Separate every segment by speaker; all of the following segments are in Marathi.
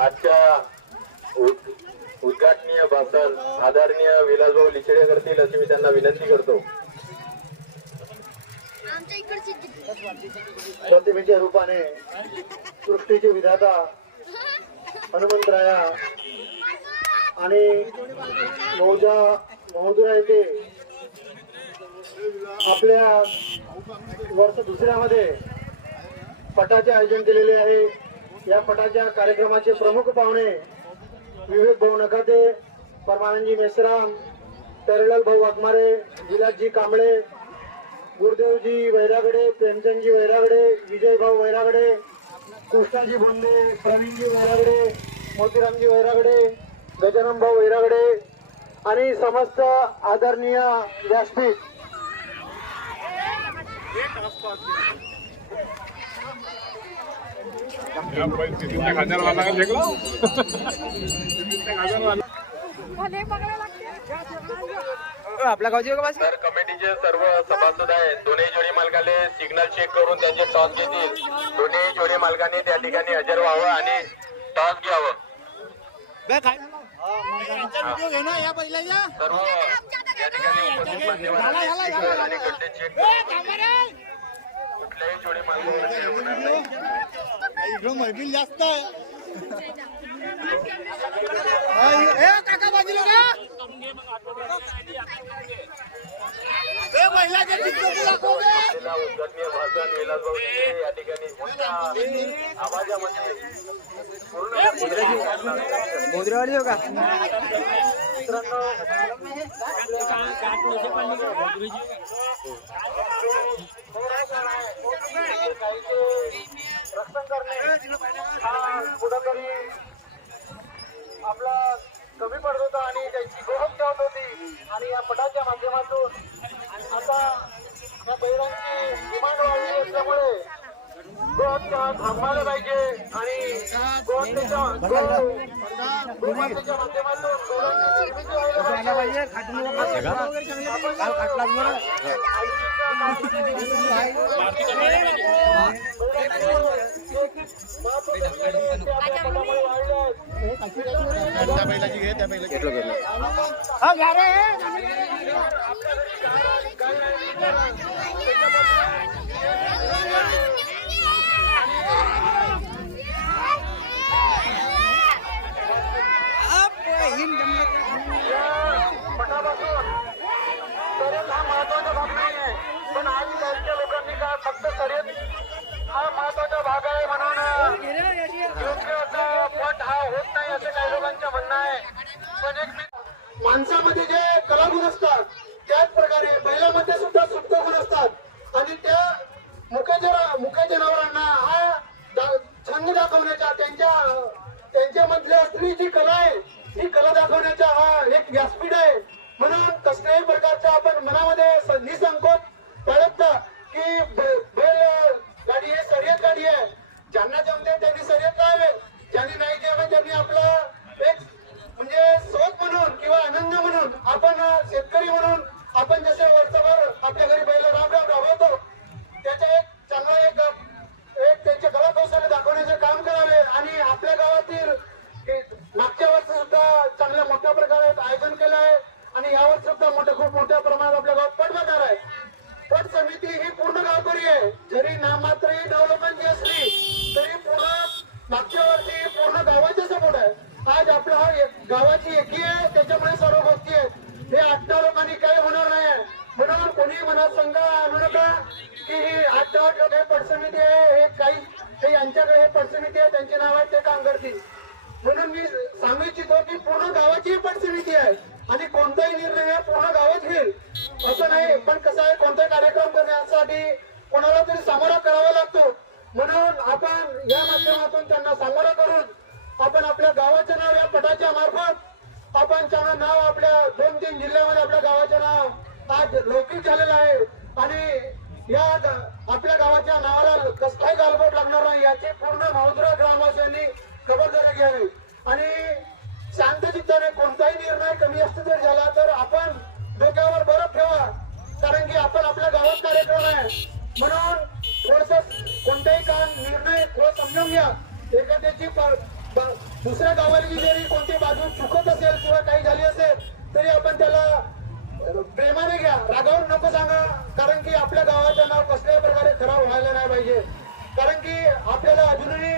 Speaker 1: आजच्या उद- उद्घाटनीय भाषण आदरणीय विलासभाऊ लिचडे करतील अशी मी त्यांना विनंती करतो.
Speaker 2: प्रतिमेच्या रूपाने सृष्टीचे विधाता हनुमंतराया आणि मौजा येथे आपल्या वर्ष दुसऱ्यामध्ये पटाचे आयोजन केलेले आहे. या पटाच्या कार्यक्रमाचे प्रमुख पाहुणे विवेक भाऊ नकाते परमानंदजी मेसराम तरलाल भाऊ वाघमारे विलासजी कांबळे गुरुदेवजी वैरागडे प्रेमचंदजी वैरागडे विजयभाऊ वैरागडे कृष्णाजी बोंडे प्रवीणजी वैरागडे मोतीरामजी वैरागडे गजानन भाऊ वैरागडे आणि समस्त आदरणीय व्यासपीठ.
Speaker 3: आपल्या गावची का
Speaker 1: तर कमिटीचे सर्व सभासद आहेत. दोन्ही जोडी मालकाले सिग्नल चेक करून त्यांचे टॉस घेतील. दोन्ही जोडी मालकांनी त्या ठिकाणी हजर व्हावं आणि टॉस घ्यावं. सर्व या ठिकाणी उपस्थित चेक कुठल्याही जोडी मालकांना होणार नाही आपल्याला उद्घाटनीय भाषण विलासभाऊ या ठिकाणी आवाजामध्ये पूर्ण
Speaker 3: मोदरेवाडी हो का?
Speaker 2: रक्षण करणे हा कुठंतरी आपला कमी पडत होता आणि त्याची गोहक ठेवत होती. आणि या पटाच्या माध्यमातून आता या बैलांची डिमांड वाढली असल्यामुळे गोहत्या थांबवायला पाहिजे आणि गोहत्येच्या आज आपला हा एक- गावाची एकी आहे त्याच्यामुळे सर्व गोष्टी आहेत. हे आठ लोकांनी काही होणार नाही. म्हणून कोणी मनात संघ आणू नका की ही आठ लोक हे पटसमिती आहे हे काही हे यांच्याकडे हे पटसमिती आहे त्यांचे नाव आहेत ते काम करतील म्हणून मी सांगू इच्छितो की पूर्ण गावाची पटसमिती आहे. आणि कोणताही निर्णय पूर्ण गावात घेईल. असं नाही पण कसं आहे कोणताही कार्यक्रम करण्यासाठी कोणाला तरी सामोरा करावा लागतो. म्हणून आपण या माध्यमातून त्यांना सामोरं आपण आपल्या गावाचं नाव या पटाच्या मार्फत आपण त्यांना नाव आपल्या दोन तीन जिल्ह्यामध्ये आपल्या गावाचं नाव आज लौकिक झालेलं आहे. आणि या आपल्या गावाच्या नावाला कसलाही गालबोट लागणार नाही याची पूर्ण महोदरा ग्रामवासियांनी खबरदारी घ्यावी. आणि शांत चित्ताने कोणताही निर्णय कमी जास्त जर झाला तर आपण डोक्यावर बरफ ठेवा. कारण की आपण आपल्या गावात कार्यक्रम आहे. म्हणून थोडस कोणताही काम निर्णय थोडं समजून घ्या. एखाद्याची दुसऱ्या गावाची जरी कोणती बाजू चुकत असेल किंवा काही झाली असेल तरी आपण त्याला प्रेमाने घ्या. रागावून नको सांगा. कारण की आपल्या गावाचं नाव कसल्याही प्रकारे खराब व्हायला नाही पाहिजे. कारण की आपल्याला अजूनही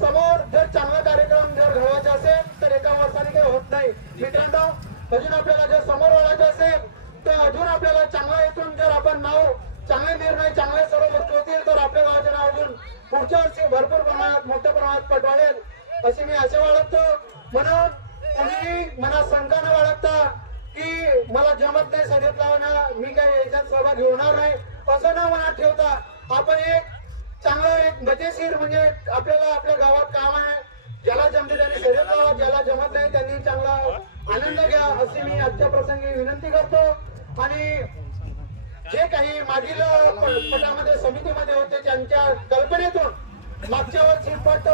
Speaker 2: समोर जर चांगला कार्यक्रम जर घडवायचा असेल तर एका वर्षाने काही होत नाही. मित्रांनो अजून आपल्याला जर समोर वळायचं असेल तर अजून आपल्याला चांगला इथून जर आपण नाव चांगले निर्णय चांगले सर्व गोष्टी होतील तर आपल्या गावाचं नाव अजून पुढच्या वर्षी भरपूर प्रमाणात मोठ्या प्रमाणात पटवाळेल असे मी असे बाळगतो म्हणून कोणीही मनात शंका न बाळगता की मला जमत नाही शर्यत लावणं मी काही याच्यात सहभाग घेणार नाही. असं न मनात ठेवता आपण एक चांगलं एक मजेशीर म्हणजे आपल्याला आपल्या गावात काम आहे. ज्याला जमते त्यांनी शर्यत लावा ज्याला जमत नाही त्यांनी चांगला आनंद घ्या अशी मी आजच्या प्रसंगी विनंती करतो. आणि जे काही मागील पटामध्ये समितीमध्ये होते त्यांच्या कल्पनेतून मागच्या वर्षी पट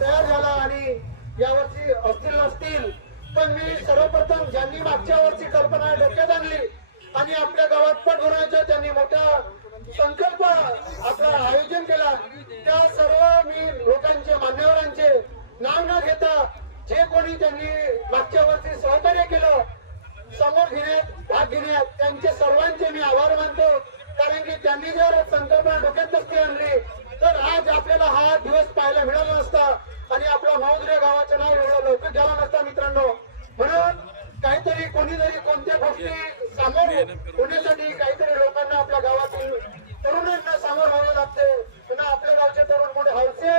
Speaker 2: तयार झाला आणि यावर्षी असतील नसतील. पण मी सर्वप्रथम ज्यांनी मागच्या वर्षी कल्पना डोक्यात आणली आणि आपल्या गावात पट भरवायचं त्यांनी मोठा संकल्प आपला आयोजन केला. त्या सर्व मी लोकांचे मान्यवरांचे नाव न घेता जे कोणी त्यांनी मागच्या वर्षी सहकार्य केलं समोर घेण्यात भाग घेण्यात त्यांचे सर्वांचे मी आभार मानतो. कारण की त्यांनी जर संकल्पना डोक्यात नसती आणली तर आज आपल्याला हा दिवस पाहायला मिळाला नसता आणि आपल्या महोदय गावाचं नाव एवढं लवकर झाला नसता मित्रांनो. म्हणून काहीतरी कोणीतरी कोणत्या गोष्टी सामोर होण्यासाठी काहीतरी लोकांना आपल्या गावातील तरुणांना सामोर व्हावं लागते पुन्हा आपल्या गावचे तरुण मोठे हौसे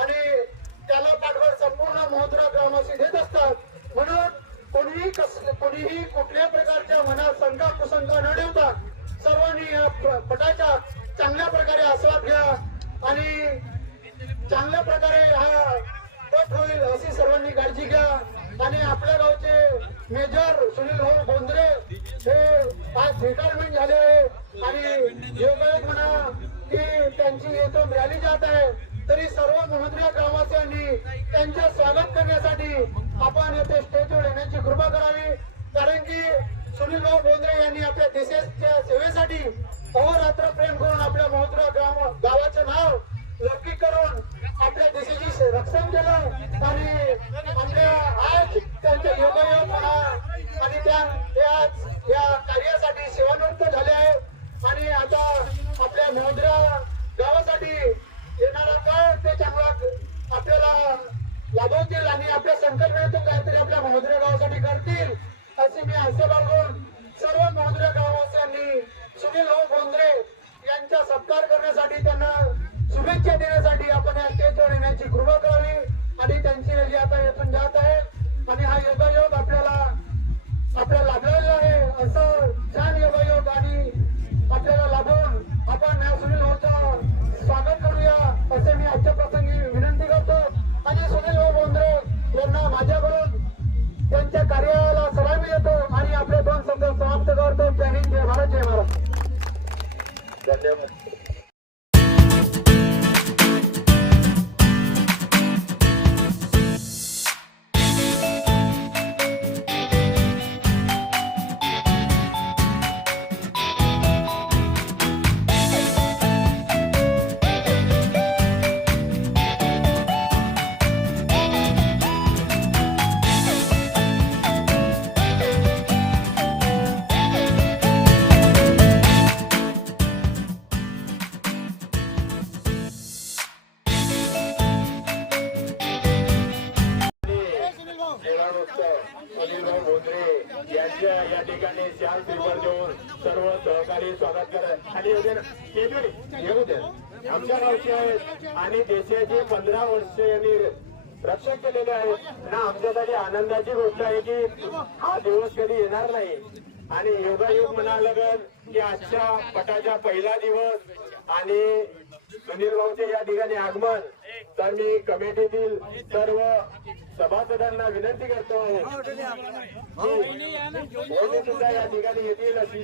Speaker 2: आणि त्याला पाठवण संपूर्ण महोदरा ग्रामवासी देत असतात म्हणून कोणीही कस कोणीही कुठल्या प्रकारच्या मनात शंका कुशंका न ठेवता सर्वांनी या प- पटाचा चांगल्या प्रकारे आस्वाद घ्या आणि चांगल्या प्रकारे हा पट होईल अशी सर्वांनी काळजी घ्या आणि आपल्या गावचे मेजर सुनील भाऊ बोंद्रे हे आज सेटलमेंट झाले आणि योगायोग म्हणा की त्यांची इथून रॅली जात आहे. तरी सर्व महत्त्व ग्रामवासियांनी त्यांचे स्वागत करण्यासाठी आपण येथे स्टेजवर येण्याची कृपा करावी. कारण की सुनील भाऊ बोंद्रे यांनी आपल्या देशाच्या सेवेसाठी अहोरात्र प्रेम करून आपल्या महोत्रा ग्राम गावाचं नाव लौकिक करून आपल्या देशाची रक्षण केलं. आणि आपल्या आज जात आहे. आणि हा योगायोग
Speaker 1: आमच्या गावचे आहेत. आणि देशाचे पंधरा वर्ष यांनी रक्षण केलेले आहेत. ना आमच्यासाठी आनंदाची गोष्ट आहे की हा दिवस कधी येणार नाही. आणि योगायोग म्हणायला लागल की आजच्या पटाचा पहिला दिवस आणि सुनील भाऊचे या ठिकाणी आगमन तर मी कमिटीतील सर्व सभासदांना विनंती करतो. सुद्धा या ठिकाणी येतील अशी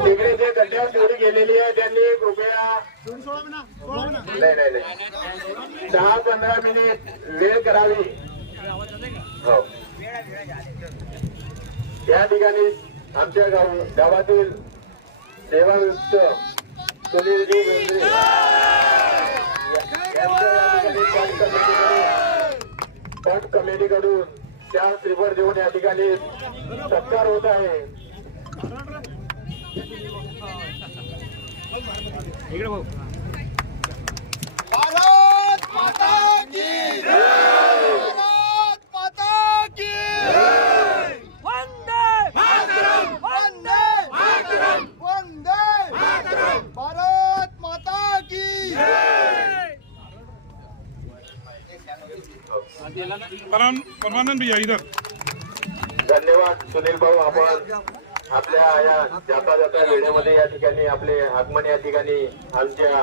Speaker 1: तिकडे जे गड्ड्या चोरी गेलेली आहे त्यांनी कृपया नाही नाही नाही दहा पंधरा मिनिट वेळ करावी हो या ठिकाणी आमच्या गाव गावातील देवायुक्त सुनीलजी मेंद्रे कमिटीकडून त्या श्रीफळ देऊन या ठिकाणी सत्कार होत आहे.
Speaker 4: भारत
Speaker 5: परमानंद भैया इधर।
Speaker 1: धन्यवाद सुनील भाऊ आपण आपल्या या जाता जाता वेळेमध्ये या ठिकाणी आपले आगमन या ठिकाणी आमच्या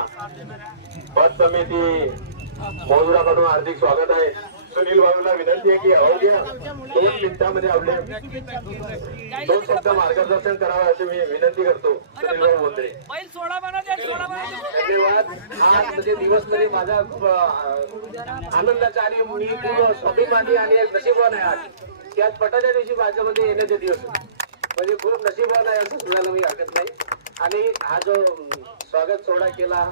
Speaker 1: पद समिती मजुराकडून हार्दिक स्वागत आहे. सुनील भाऊला विनंती आहे की अवघ्या दोन मिनिटांमध्ये आपले दोन शब्द मार्गदर्शन करावं अशी मी विनंती करतो. सुनील भाऊ बोंद्रे धन्यवाद.
Speaker 6: आज म्हणजे दिवस म्हणजे माझा आनंदाचा आणि मी खूप स्वाभिमानी आणि एक नशीबवान आहे आज. की आज पटाच्या दिवशी माझ्यामध्ये येण्याचे दिवस. म्हणजे खूप नशीबवान आहे असं सांगायला मी हरकत नाही. आणि हा जो स्वागत सोहळा केला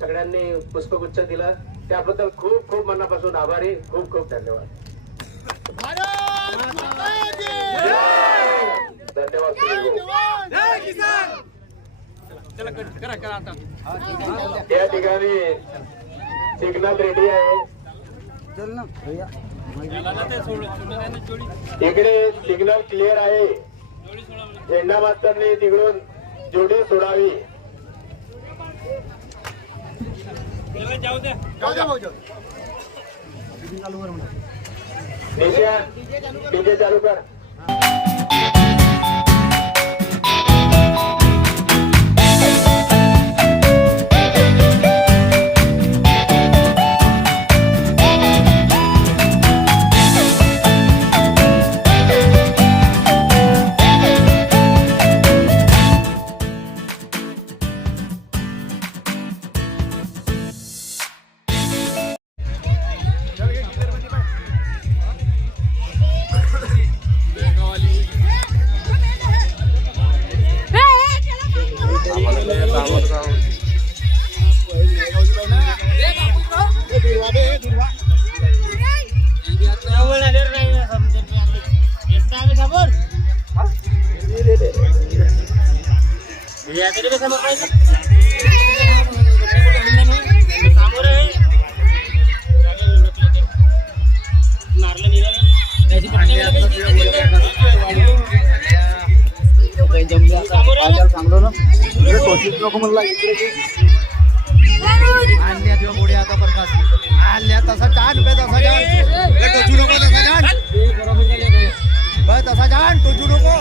Speaker 6: सगळ्यांनी पुष्पगुच्छ दिला. त्याबद्दल खूप खूप मनापासून आभारी खूप खूप धन्यवाद.
Speaker 4: भारत माता की
Speaker 1: धन्यवाद या ठिकाणी सिग्नल रेडी आहे.
Speaker 3: चल ना भैया
Speaker 1: इकडे सिग्नल क्लिअर आहे. झेंडा मास्तरने तिकडून जोडी सोडावी. डीजे चालू कर
Speaker 3: तसा जाण बे तसा जाण टोचू नको तसा जाण बे तसा जाण टोचू नको.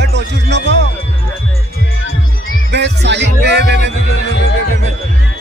Speaker 3: टोचूच नको बे साली बे बे बे बे बे बे